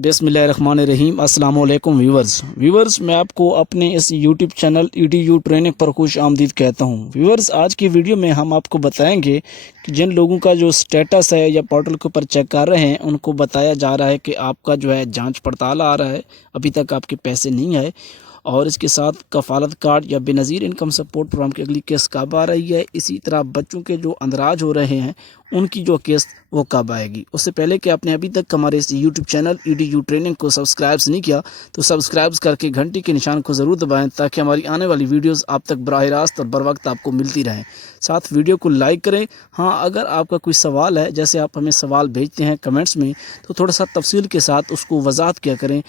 बिस्मिल्लाहिर्रहमानिर्रहीम। अस्सलाम वालेकुम व्यूवर्स, मैं आपको अपने इस यूट्यूब चैनल EDU ट्रेनिंग पर खुश आमदीद कहता हूं। व्यूवर्स, आज की वीडियो में हम आपको बताएंगे कि जिन लोगों का जो स्टेटस है या पोर्टल के ऊपर चेक कर रहे हैं, उनको बताया जा रहा है कि आपका जो है जांच पड़ताल आ रहा है, अभी तक आपके पैसे नहीं आए। और इसके साथ कफ़ालत कार्ड या बेनज़ीर इनकम सपोर्ट प्रोग्राम की अगली किस्त कब आ रही है, इसी तरह बच्चों के जो अंदराज हो रहे हैं उनकी जो किस्त वो कब आएगी। उससे पहले कि आपने अभी तक हमारे इस यूट्यूब चैनल EDU ट्रेनिंग को सब्सक्राइब नहीं किया तो सब्सक्राइब करके घंटी के निशान को ज़रूर दबाएं, ताकि हमारी आने वाली वीडियोस आप तक बराह रास्त और बर वक्त आपको मिलती रहें। साथ वीडियो को लाइक करें। हाँ, अगर आपका कोई सवाल है, जैसे आप हमें सवाल भेजते हैं कमेंट्स में, तो थोड़ा सा तफसील के साथ उसको वजाहत किया करें।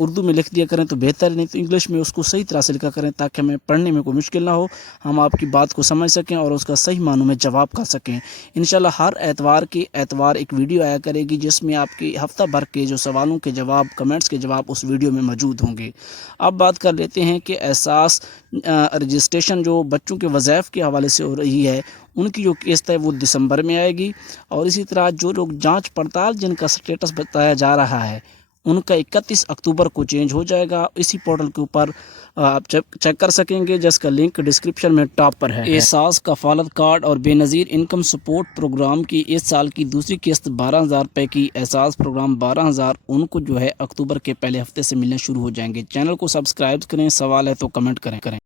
उर्दू में लिख दिया करें तो बेहतर है, नहीं तो इंग्लिश में उसको सही तरह से लिखा करें, ताकि हमें पढ़ने में कोई मुश्किल ना हो, हम आपकी बात को समझ सकें और उसका सही मानों में जवाब कर सकें। इंशाल्लाह हर एतवार एक वीडियो आया करेगी, जिसमें आपके हफ्ता भर के जो सवालों के जवाब, कमेंट्स के जवाब उस वीडियो में मौजूद होंगे। अब बात कर लेते हैं कि एहसास रजिस्ट्रेशन जो बच्चों के वज़ाइफ के हवाले से हो रही है, उनकी जो किस्त है वो दिसंबर में आएगी। और इसी तरह जो लोग जांच पड़ताल जिनका स्टेटस बताया जा रहा है, उनका 31 अक्टूबर को चेंज हो जाएगा। इसी पोर्टल के ऊपर आप चेक कर सकेंगे, जिसका लिंक डिस्क्रिप्शन में टॉप पर है। एहसास कफ़ालत कार्ड और बेनज़ीर इनकम सपोर्ट प्रोग्राम की इस साल की दूसरी किस्त 12,000 रुपये की, एहसास प्रोग्राम 12,000, उनको जो है अक्टूबर के पहले हफ्ते से मिलने शुरू हो जाएंगे। चैनल को सब्सक्राइब करें, सवाल है तो कमेंट करें।